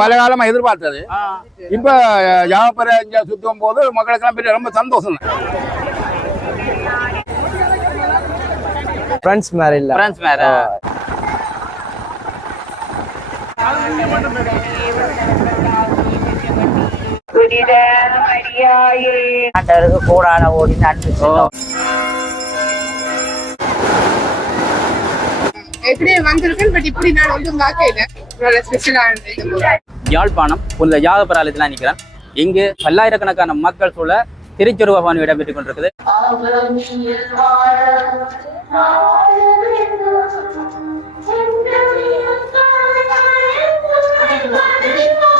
பல காலமா எதிர்பார்த்தது இப்ப யாவப்பரை இங்க சுத்தும் போது மக்களுக்கெல்லாம் பெரிய ரொம்ப சந்தோஷம். ஃப்ரெண்ட்ஸ் மாதிரி இல்ல. பிரான்ஸ் மேர ஆண்டவருக்கு கூடான ஓடி நன்றி சொல்லும். எப்படி வந்திருக்கேன் பட் இப்படி நான் ஒன்றும் பார்க்கல நல்ல ஸ்பெஷலான யாழ்ப்பாணம் புனித யாகபராலயத்தில் நிற்கிறேன் இங்கு பல்லாயிரக்கணக்கான மக்கள் சூழ திருச்சுருவ பவனி இடம்பெற்றுக் கொண்டிருக்குது. நாங்கள்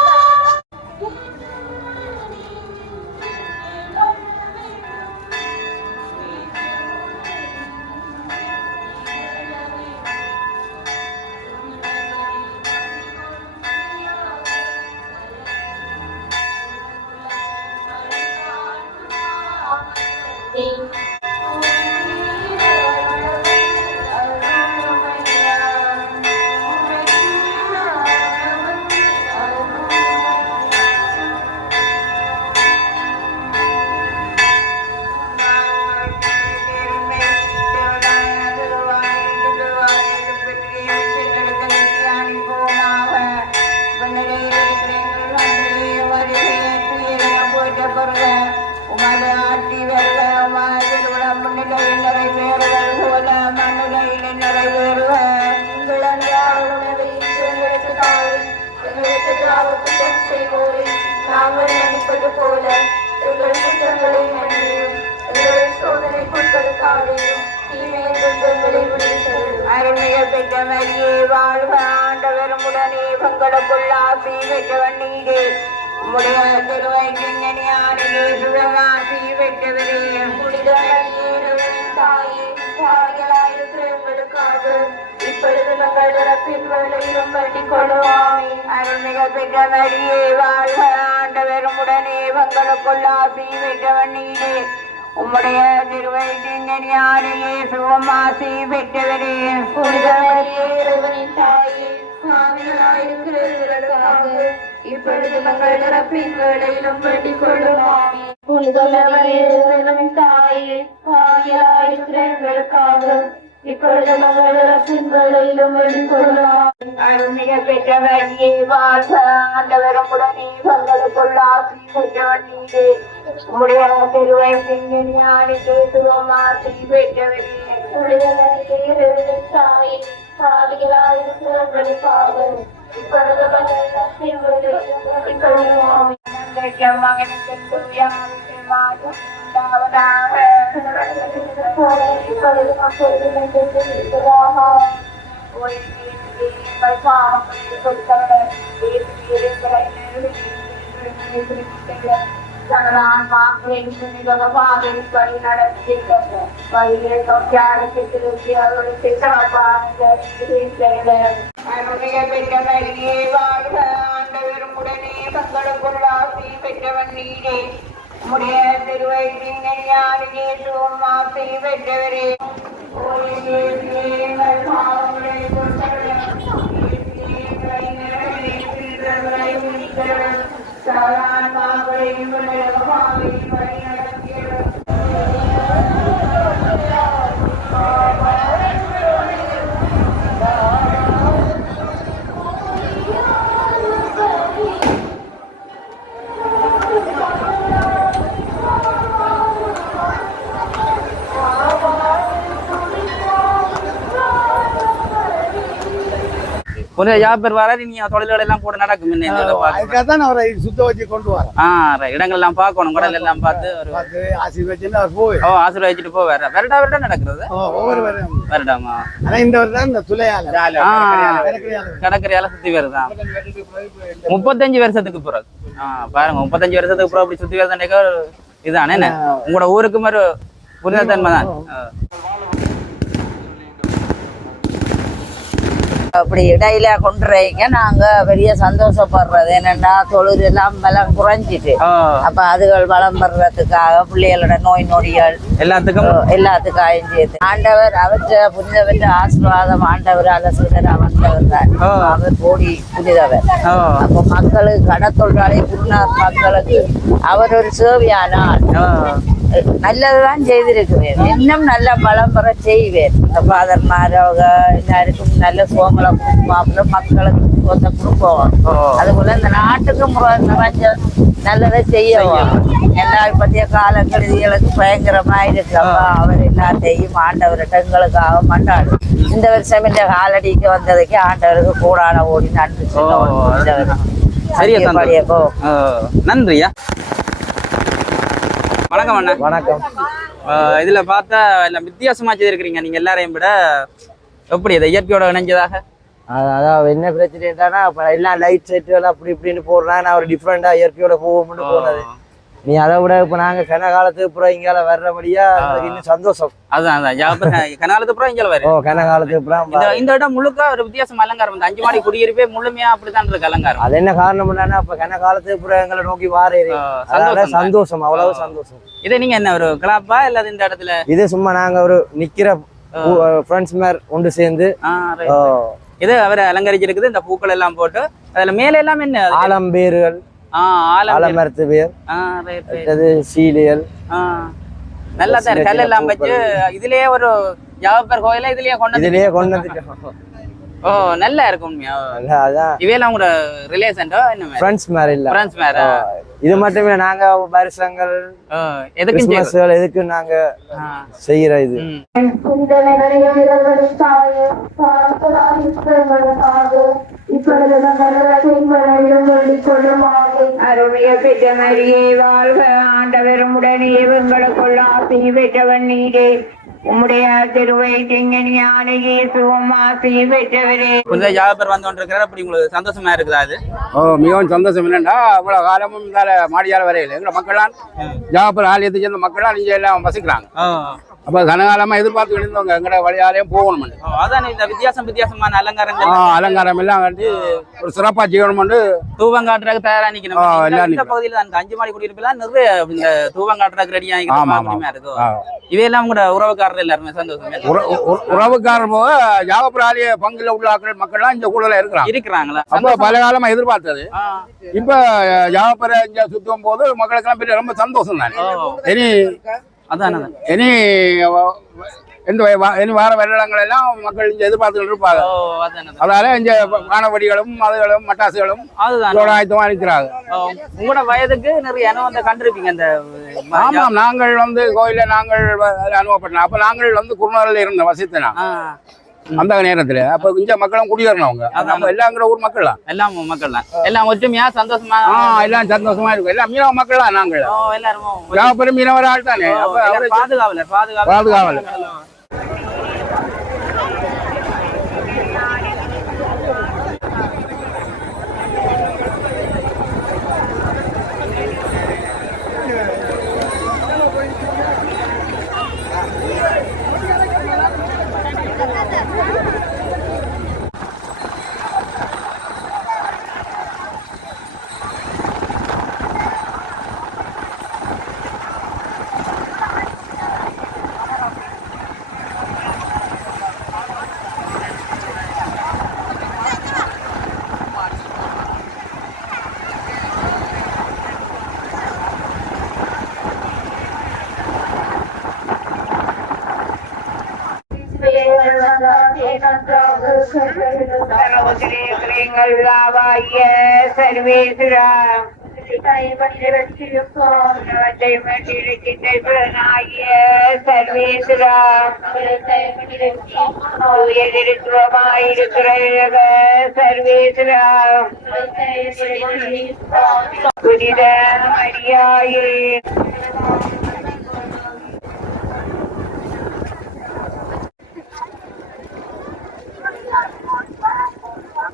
போல எங்கள் குற்றங்களை மன்னியும். எங்களை சோதனைக்குட்படுத்தாதையும் தீமையை துன்பங்களை விடுவித்தருளும் அருமைய பெற்ற மரியே வாழ்க ஆண்டவரும் உடனே பங்கடக்குள்ளாசி பெற்றவன் நீரே. உம்முடைய திருவயிற்றிஞானிலே சுகமாசி பெற்றவரே. புனித மரியே, இறைவனின் தாயே, பாவிகளாயிருக்கிற எங்களுக்காக இப்பொழுது நாங்கள் இறப்பின் வேளையிலும் வேண்டிக் கொள்வாமே அருள்மிக பெற்ற மரியே வாழ்க ஆண்டவரும் உடனே உம்முடைய பெற்றவரே எங்களுக்காக இப்பொழுது நாங்கள் இறப்பின் வேளையிலும் வேண்டிக் இறைவனின் தாயே, பாவிகளாயிருக்கிற எங்களுக்காக இப்பொழுது நாங்கள் இறப்பின் வேளையிலும் வேண்டிக் கொள்வாமே அருள்மிக பெற்றவரியே ஆண்டவரும் உடனே பங்களுக்குள்ளாசி பெற்றவன் நீரே பெற்றவரே. எங்களுக்காக இப்பொழுது நாங்கள் இறப்பின் வேளையிலும் வேண்டிக் கொள்வாமே மகனுக்கு தூயாவிற்கு மாற்றம் உண்டாவதாக பெற்றவன் நீரே உம்முடைய திருவயிற்றின் ஞானிலே சுகமாசி பெற்றவரே புனித யாபர் வர நீங்க தொழில்கள் எல்லாம் கூட நடக்கும். இன்னும் இந்த இதை பார்க்க. அதுக்காக தான் அவரை சுத்த வச்சு கொண்டு வரேன். ஆ. இடங்கள் எல்லாம் பார்க்கணும் கடல் எல்லாம் பார்த்து ஒரு பார்த்து ஆசி வச்சுன்னு அவர் போய் ஓ ஆசீர்வதிச்சுட்டு போ வேற வருடா வருடா நடக்கிறது? ஒவ்வொரு வரும் வருடாமா? ஆனா இந்த வருடம் இந்த துளையால. கடற்கரையால. சுத்தி வருதான் முப்பத்தஞ்சு வருஷத்துக்கு பிறகு. ஆ பாருங்க முப்பத்தஞ்சு வருஷத்துக்கு பிறகு அப்படி சுத்தி வருதுன்னாக்கா ஒரு இதுதானே என்ன? உங்களோட ஊருக்கும் ஒரு புனிதத்தன்மை தான் அப்படி இடையில கொண்டுறீங்க. நாங்க பெரிய சந்தோஷப்படுறது என்னன்னா தொழில் எல்லாம் பலம் குறைஞ்சிட்டு. அப்ப அதுகள் வளம் பெறுறதுக்காக பிள்ளைகளோட நோய் நொடிகள் எல்லாத்துக்கும்? எல்லாத்துக்காயும் சேர்த்து ஆண்டவர் அவற்ற புனிதவற்ற ஆசீர்வாதம் ஆண்டவர் அலசுதரா வந்தவர் தான். அவர் கோடி புனிதவர். அப்போ மக்களுக்கு கடத்தொழிலாளி குருநாத் மக்களுக்கு அவர் ஒரு சேவையானால் ஓ நல்லதுதான் செய்திருக்கிறேன் இன்னும் நல்ல பலம் பெற செய்வேன். ஃபாதர்மார் அவங்க எல்லாருக்கும் நல்ல சுகங்களை கொடுக்கும் அப்புறம் மக்களுக்கு சுகத்தை கொடுப்போம். அதுபோல இந்த நாட்டுக்கு நிறைஞ்ச நல்லதை செய்யவும் எல்லா பற்றிய காலக்கெடுதிகளுக்கு பயங்கரமா இருக்கு. அப்பா அவர் எல்லாத்தையும் ஆண்டவர்கிட்ட எங்களுக்காக மண்டாடு இந்த வருஷம் இந்த காலடிக்கு வந்ததுக்கு ஆண்டவருக்கு கூடான ஓடி நன்றி. ஓ நன்றியா? வணக்கம் அண்ணா. வணக்கம். ஆஹ் இதுல பார்த்தா எல்லாம் வித்தியாசமா செய்திருக்கிறீங்க. நீங்க எல்லாரையும் விட எப்படி இது இயற்கையோட இணைஞ்சதாக? அதான் என்ன பிரச்சனைட்டானா இப்போ எல்லாம் லைட் செட்டுகள் அப்படி இப்படின்னு போடுறான் நான் ஒரு டிஃப்ரெண்டாக இயற்கையோட போகும்னு போனது. நீ அதை விட இப்போ நாங்கள் கன காலத்துக்கு அப்புறம் இங்கால வர்றபடியா இன்னும் சந்தோஷம். அதான் அதான். கனாலத்து அப்புறம் இங்கே வரு ஓ கன காலத்துக்கு அப்புறம் இந்த இடம் முழுக்க ஒரு வித்தியாசம் அலங்காரம் இந்த அஞ்சு மாடி குடியிருப்பே முழுமையா அப்படித்தான் இருக்கு அலங்காரம். அது என்ன காரணம் என்னன்னா இப்போ கன காலத்துக்கு அப்புறம் எங்களை நோக்கி வாரேறி அதனால சந்தோஷம் அவ்வளவு. சந்தோஷம். இதை நீங்க என்ன ஒரு கிளாப்பா இல்ல இந்த இடத்துல? இது சும்மா நாங்க ஒரு நிக்கிற ஃப்ரெண்ட்ஸ் மேர் ஒன்று சேர்ந்து இது அவர் அலங்கரிச்சிருக்குது இந்த பூக்கள் எல்லாம் போட்டு அதுல மேல எல்லாம் என்ன அது? ஆலம்பேறுகள் ஆ ஆலம் ஆலமரத்து பேர் அது சீலியல். நல்லா தான் கல் எல்லாம் வச்சு இதுலயே ஒரு ஜாவப்பர் கோயில இதுலயே கொண்டு வந்து இதுலயே கொண்டு ஓ நல்லா இருக்கும் உண்மையா? அதான். இவையெல்லாம் கூட ரிலேஷன்டோ என்ன மாதிரி? ஃப்ரெண்ட்ஸ் மேர் இல்ல. ஃப்ரெண்ட்ஸ் மேர இது மட்டும் இல்ல நாங்க வருஷங்கள் எதுக்கும் செய்யறது. கிறிஸ்துமஸ்கள் எதுக்கு நாங்க. செய்யற இது ம். அருளிய பெற்ற மரியே வாழ்க ஆண்டவர் உடனே எங்களுக்குள் ஆசை பெற்றவன் நீரே. சந்தோஷமா இருக்குதா அது? மிகவும் சந்தோஷம் என்னன்னா இவ்வளவு காலமும் மாடியால வரையில. எங்களை மக்களான் ஜாபர் ஆலயத்தை சேர்ந்த மக்களான் இங்க எல்லாம் வசிக்கிறாங்க. அப்ப கனகாலமா எதிர்பார்த்து இருந்தவங்க எங்கட வழியாலையும் போகணும் அதான் இந்த வித்தியாசம் வித்தியாசமான அலங்காரங்கள். அலங்காரம் எல்லாம் கட்டி ஒரு சிறப்பா செய்யணும்னு தூவம் காட்டுறதுக்கு தயாரா நிக்கணும்? ஆ, இந்த-. பகுதியில தான் அஞ்சு மாடி குடியிருப்பெல்லாம் நிறைய இந்த தூவம் காட்டுறதுக்கு ரெடி. ஆகிக்கிறோம் இருக்கும். இவையெல்லாம் கூட உறவுக்காரர் எல்லாருமே சந்தோஷம்? உற- உற- உறவுக்காரர் போக ஆலய பங்குல உள்ள மக்கள்லாம் இந்த கூடல இருக்கிறாங்க. இருக்கிறாங்களா? அப்ப பல காலமா எதிர்பார்த்தது. இப்ப ஜாபர இங்க சுத்தும் போது மக்களுக்கெல்லாம் பெரிய ரொம்ப சந்தோஷம் தானே. இனி அதான் இனி வ- இனி வார வருடங்கள் எல்லாம் மக்கள் இங்க எதிர்பார்த்துட்டு இருப்பாங்க. ஓ அதான் அதான். அதால இங்க வானவடிகளும் மதுகளும் மட்டாசுகளும் அதுதான். இதோட ஆயத்தமா இருக்கிறாங்க உங்களோட வயதுக்கு நிறைய அனுபவத்தை கண்டிருப்பீங்க அந்த ஆமாம் நாங்கள் வந்து கோயில நாங்கள் அனுபவப்பட்டோம். அப்ப நாங்கள் வந்து குருநாரில் இருந்த வசித்தனா. அந்த நேரத்துல. அப்ப இங்க மக்களும் குடியேறினவங்க நம்ம எல்லாங்கிற ஊர் மக்கள் தான் எல்லாம் மக்கள் தான் எல்லாம் ஒற்றுமையா சந்தோஷமா? எல்லாம் சந்தோஷமா இருக்கும். எல்லாம் மீனவ மக்கள் தான் நாங்கள் எல்லாரும் மீனவர் ஆள் தானே. பாதுகாவலர். பாதுகாவலர். மற்றிருக்கின்ற புலனாகிய சர்வேஸ்வரா உயர்திருத்துவமாயிருக்கிற சர்வேஸ்வரா புனித மரியாயே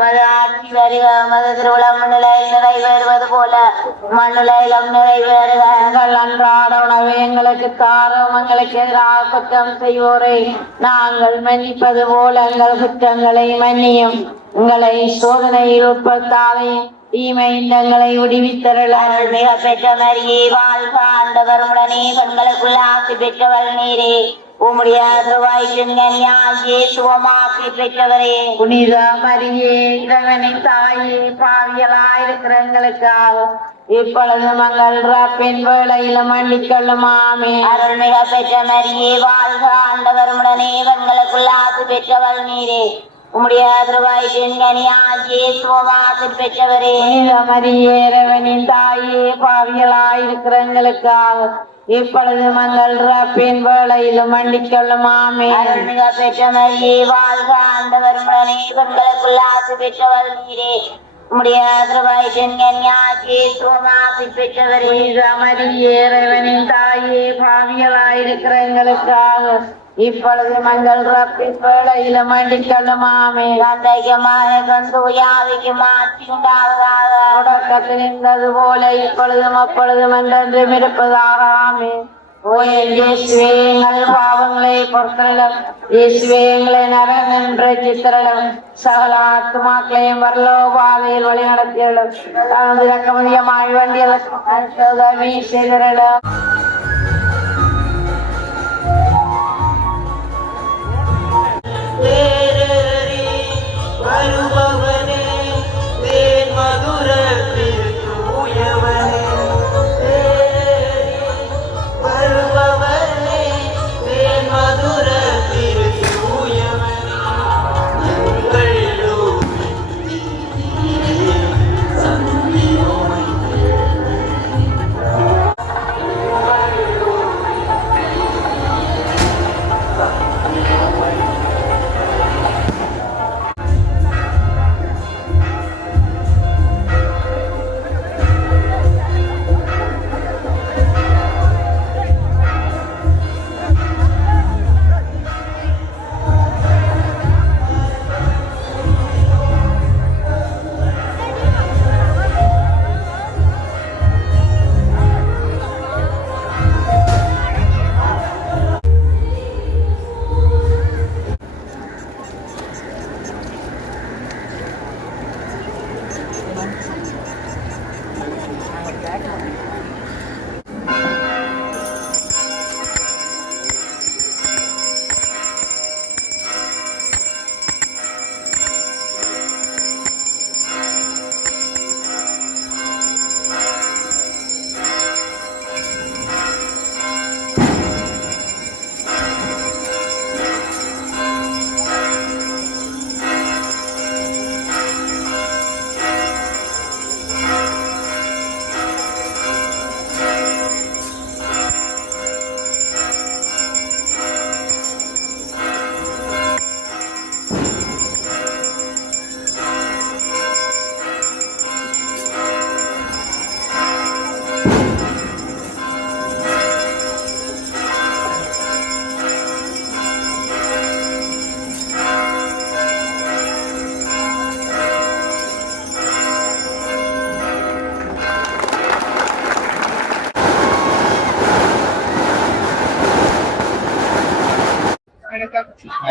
தொலைந்து மதாட்சி வருக மத திருவிழா மண்ணுலையில் நிறைவேறுவது போல மண்ணுலையிலும் நிறைவேறுக. எங்கள் அன்றாட உணவு எங்களுக்கு தாரும் எங்களுக்கு எதிராக குற்றம் செய்வோரை. நாங்கள் மன்னிப்பது போல எங்கள் குற்றங்களை மன்னியும். உங்களை சோதனையில் உட்படுத்தாதையும் தீமை எங்களை விடுவித்தருள். மிக பெற்ற மரியே வாழ்க ஆண்டவர். உடனே பெண்களுக்குள்ள ஆசி பெற்றவள் நீரே. உம்முடைய திருவாய்க்கு சுகமாக்கி பெற்றவரே. புனித மரியே இறைவனின் தாயே பாவியலாயிருக்கிற எங்களுக்காக இப்பொழுது மங்கள் ரப்பின் வேளையிலும் மன்னிக்கொள்ளுமாமே. அருள்மிக பெற்ற மரியே வாழ்க ஆண்டவர் உடனே பெற்றவர் நீரே. உம்முடைய திருவாய்க்கு கனியாகிய சுகமாக்கி பெற்றவரே. புனித மரியே இறைவனின் தாயே பாவியலாயிருக்கிற எங்களுக்காக இப்பொழுது மங்கள் ரப்பின் வேளையிலும் மன்னிக்கொள்ளுமாமே. அருள்மிக பெற்ற மரியே வாழ்க ஆண்டவர் உடனே பெண்களுக்குள்ள ஆசி பெற்றவர் நீரே. உம்முடைய திருவாய்க்கு கனியாகிய சுகமாக்கி பெற்றவரே. மரியே இறைவனின் தாயே பாவியலாயிருக்கிற எங்களுக்காக இப்பொழுது மங்கள் ரப்பின் வேளையில மண்டிக்கொள்ளுமாமே சந்தேகமாக கொண்டு யாவைக்கு மாற்றி உண்டாவதாக தொடக்கத்தில் இருந்தது போல இப்பொழுதும் அப்பொழுதும் என்றென்றும் இருப்பதாக ஆமே ஓ எங்கள் பாவங்களை பொறுத்தலும் இயேசுவே எங்களை நரகென்ற சித்திரலும் சகல ஆத்துமாக்களையும் வரலோ பாதையில் வழி நடத்தியலும் தனது இறக்கமதியமாய் வேண்டியதற்கு உதவி செய்திடலும் Yeah.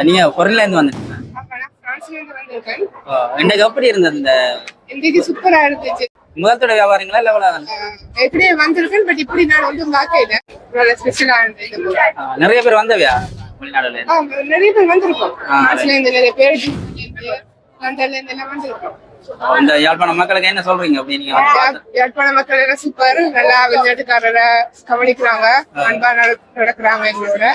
நீங்க பொருள்ல இருந்து வந்துட்டீங்க இன்னைக்கு எப்படி இருந்தது இந்த இன்றைக்கு சூப்பரா இருந்துச்சு. முதல்தோட வியாபாரங்களா இல்ல எவ்வளவு ஆஹ் எப்படியே வந்திருக்கேன் பட் இப்படி நான் பார்க்கல நல்ல ஸ்பெஷலா இருந்தது. நிறைய பேர் வந்தவையா வெளிநாடுல? நிறைய பேர் வந்திருக்கோம். பிரான்ஸ்ல இருந்து நிறைய பேர் லண்டன்ல இருந்து எல்லாம் வந்திருக்கோம். இந்த யாழ்ப்பாணம் மக்களுக்கு என்ன சொல்றீங்க அப்படி நீங்க வந்து பார்த்து? யா- யாழ்ப்பாண மக்கள் எல்லாம் சூப்பர் நல்லா வெளிநாட்டுக்காரரை கவனிக்கிறாங்க அன்பா நட- நடக்கிறாங்க எங்களோட.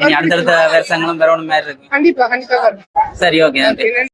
இனி அடுத்தடுத்த வருஷங்களும் பெறணும் மாதிரி இருக்கு. கண்டிப்பா கண்டிப்பா சரி ஓகே நன்றி.